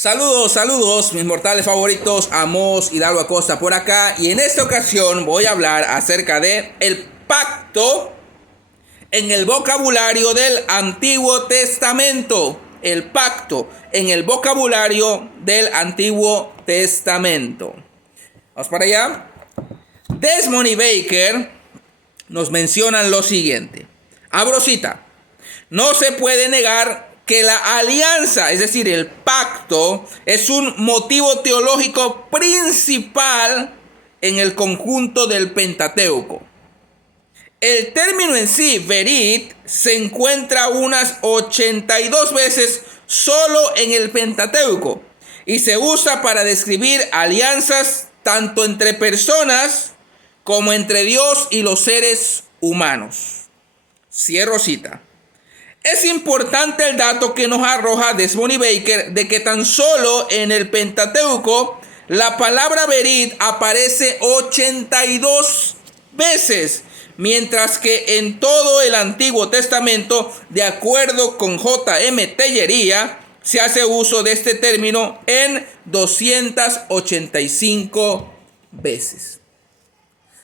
Saludos, mis mortales favoritos, Amos Hidalgo Acosta por acá. Y en esta ocasión voy a hablar acerca de el pacto en el vocabulario del Antiguo Testamento. El pacto en el vocabulario del Antiguo Testamento. Vamos para allá. Desmond y Baker nos mencionan lo siguiente. Abro cita. No se puede negar que la alianza, es decir, el pacto, es un motivo teológico principal en el conjunto del Pentateuco. El término en sí, berit, se encuentra unas 82 veces solo en el Pentateuco y se usa para describir alianzas tanto entre personas como entre Dios y los seres humanos. Cierro cita. Es importante el dato que nos arroja Desmond y Baker de que tan solo en el Pentateuco la palabra berit aparece 82 veces, mientras que en todo el Antiguo Testamento, de acuerdo con J.M. Tellería, se hace uso de este término en 285 veces.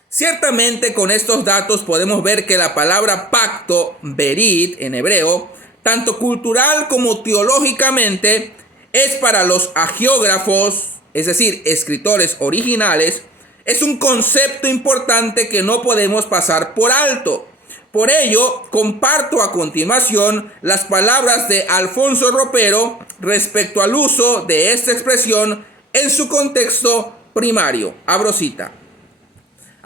Ciertamente con estos datos podemos ver que la palabra pacto, berit, en hebreo, tanto cultural como teológicamente, es para los hagiógrafos, es decir, escritores originales, es un concepto importante que no podemos pasar por alto. Por ello, comparto a continuación las palabras de Alfonso Ropero respecto al uso de esta expresión en su contexto primario. Abro cita.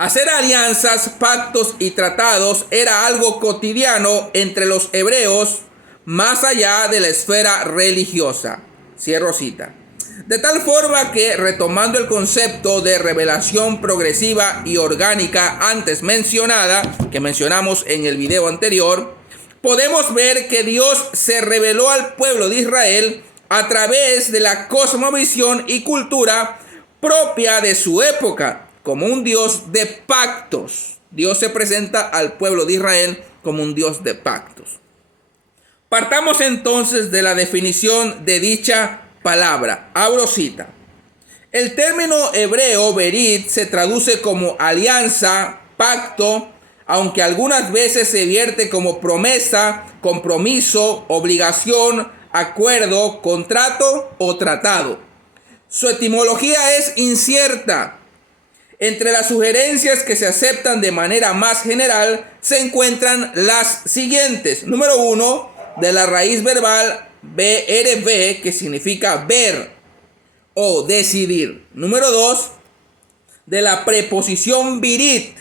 Hacer alianzas, pactos y tratados era algo cotidiano entre los hebreos más allá de la esfera religiosa. Cierro cita. De tal forma que, retomando el concepto de revelación progresiva y orgánica antes mencionada, que mencionamos en el video anterior, podemos ver que Dios se reveló al pueblo de Israel a través de la cosmovisión y cultura propia de su época, como un Dios de pactos. Dios se presenta al pueblo de Israel como un Dios de pactos. Partamos entonces de la definición de dicha palabra. Abro cita. El término hebreo berit se traduce como alianza, pacto, aunque algunas veces se vierte como promesa, compromiso, obligación, acuerdo, contrato o tratado. Su etimología es incierta. Entre las sugerencias que se aceptan de manera más general se encuentran las siguientes. Número 1, de la raíz verbal brb, que significa ver o decidir. Número 2, de la preposición virit,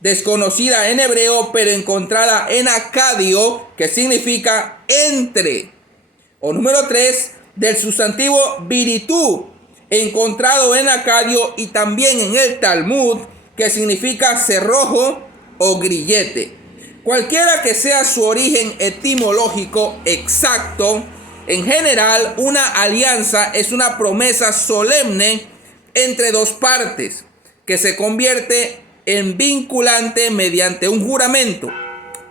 desconocida en hebreo pero encontrada en acadio, que significa entre. O número 3, del sustantivo viritú, encontrado en acadio y también en el Talmud, que significa cerrojo o grillete. Cualquiera que sea su origen etimológico exacto, en general una alianza es una promesa solemne entre dos partes que se convierte en vinculante mediante un juramento.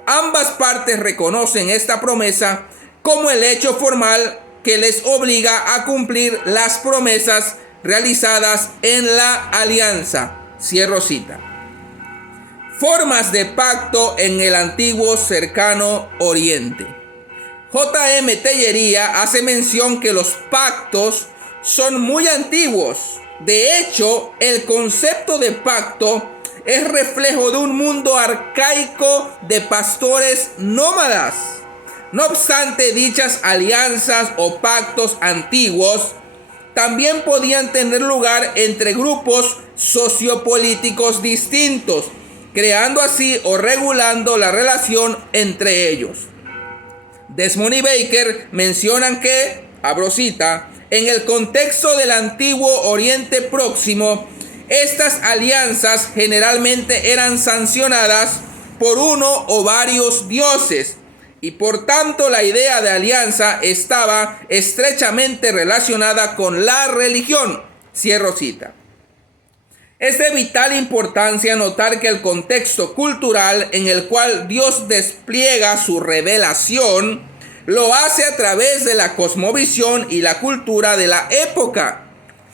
Ambas partes reconocen esta promesa como el hecho formal que les obliga a cumplir las promesas realizadas en la alianza. Cierro cita. Formas de pacto en el antiguo cercano Oriente. J.M. Tellería hace mención que los pactos son muy antiguos. De hecho, el concepto de pacto es reflejo de un mundo arcaico de pastores nómadas. No obstante, dichas alianzas o pactos antiguos también podían tener lugar entre grupos sociopolíticos distintos, creando así o regulando la relación entre ellos. Desmond y Baker mencionan que, abro cita, en el contexto del antiguo Oriente Próximo, estas alianzas generalmente eran sancionadas por uno o varios dioses, y por tanto la idea de alianza estaba estrechamente relacionada con la religión. Cierro cita. Es de vital importancia notar que el contexto cultural en el cual Dios despliega su revelación lo hace a través de la cosmovisión y la cultura de la época.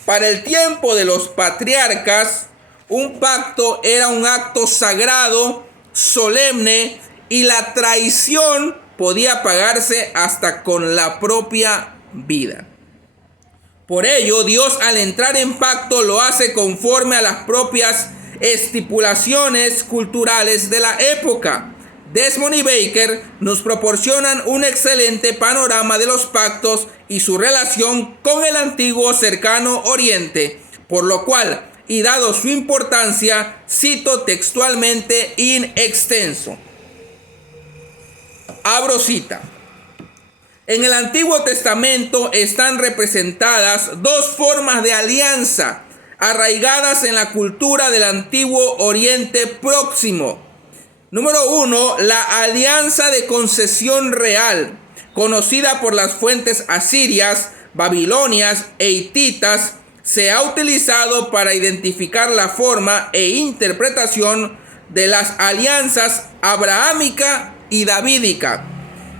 Para el tiempo de los patriarcas, un pacto era un acto sagrado, solemne, y la traición podía pagarse hasta con la propia vida. Por ello, Dios, al entrar en pacto, lo hace conforme a las propias estipulaciones culturales de la época. Desmond y Baker nos proporcionan un excelente panorama de los pactos y su relación con el antiguo cercano Oriente, por lo cual, y dado su importancia, cito textualmente in extenso. Abro cita. En el Antiguo Testamento están representadas dos formas de alianza arraigadas en la cultura del Antiguo Oriente Próximo. Número 1, la alianza de concesión real, conocida por las fuentes asirias, babilonias e hititas, se ha utilizado para identificar la forma e interpretación de las alianzas abrahámica y davídica.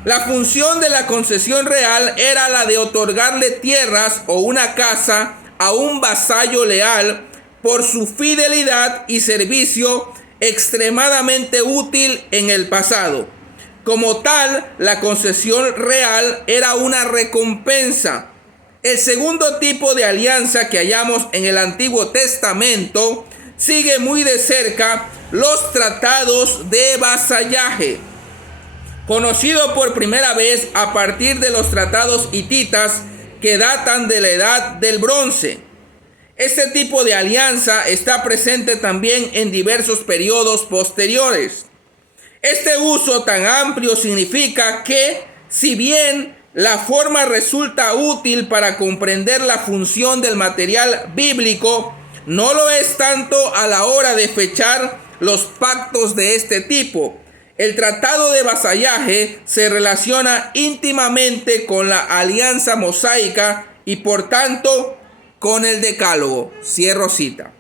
La función de la concesión real era la de otorgarle tierras o una casa a un vasallo leal por su fidelidad y servicio extremadamente útil en el pasado. Como tal, la concesión real era una recompensa. El segundo tipo de alianza que hallamos en el Antiguo Testamento sigue muy de cerca los tratados de vasallaje, conocido por primera vez a partir de los tratados hititas que datan de la Edad del Bronce. Este tipo de alianza está presente también en diversos periodos posteriores. Este uso tan amplio significa que, si bien la forma resulta útil para comprender la función del material bíblico, no lo es tanto a la hora de fechar los pactos de este tipo. El tratado de vasallaje se relaciona íntimamente con la alianza mosaica y por tanto con el decálogo. Cierro cita.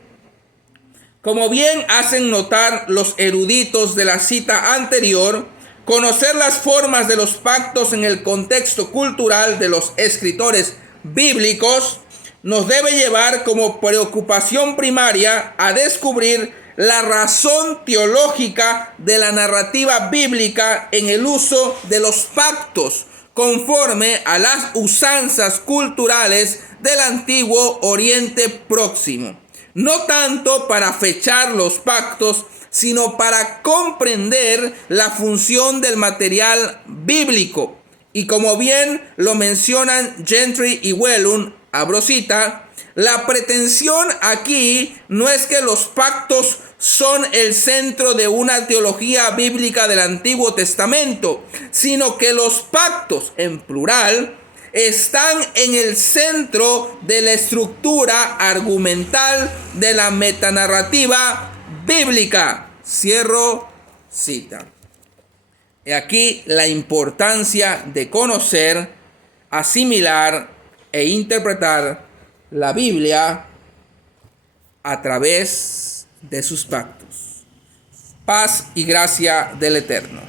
Como bien hacen notar los eruditos de la cita anterior, conocer las formas de los pactos en el contexto cultural de los escritores bíblicos nos debe llevar como preocupación primaria a descubrir la razón teológica de la narrativa bíblica en el uso de los pactos conforme a las usanzas culturales del Antiguo Oriente Próximo. No tanto para fechar los pactos, sino para comprender la función del material bíblico. Y como bien lo mencionan Gentry y Wellum, abro cita, la pretensión aquí no es que los pactos son el centro de una teología bíblica del Antiguo Testamento, sino que los pactos, en plural, están en el centro de la estructura argumental de la metanarrativa bíblica. Cierro cita. Y aquí la importancia de conocer, asimilar e interpretar la Biblia a través de sus pactos. Paz y gracia del Eterno.